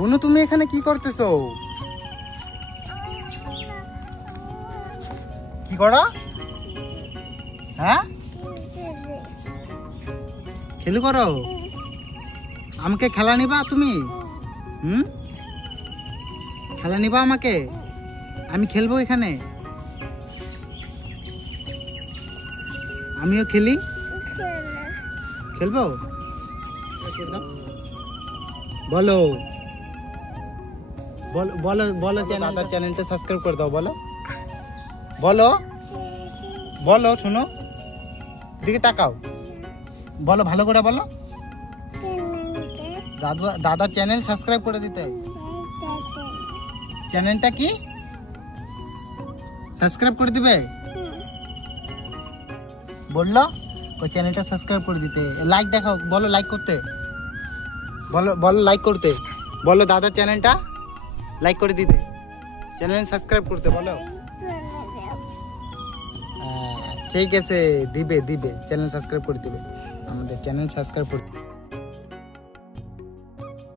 বুনু তুমি এখানে কি করতেছো? কি করো? হ্যাঁ, খেলু করো? আমাকে খেলা নিবা তুমি? খেলা নিবা আমাকে? আমি খেলবো এখানে, আমিও খেলি। খেলবো? বলো বলো বলো বলো, দাদার চ্যানেলটা সাবস্ক্রাইব করে দাও। বলো বলো বলো, শোনো, দিকে তাকাও, বলো ভালো করে বলো। দাদার চ্যানেল সাবস্ক্রাইব করে দিতে। চ্যানেলটা কি সাবস্ক্রাইব করে দিবে? বললো ওই চ্যানেলটা সাবস্ক্রাইব করে দিতে। লাইক দেখাও, বলো লাইক করতে, বলো বলো লাইক করতে, বলো দাদার চ্যানেলটা লাইক করে দিতে, চ্যানেল সাবস্ক্রাইব করতে বলো। ঠিক আছে, দিবে দিবে, চ্যানেল সাবস্ক্রাইব করে দিবে, আমাদের চ্যানেল সাবস্ক্রাইব করতে।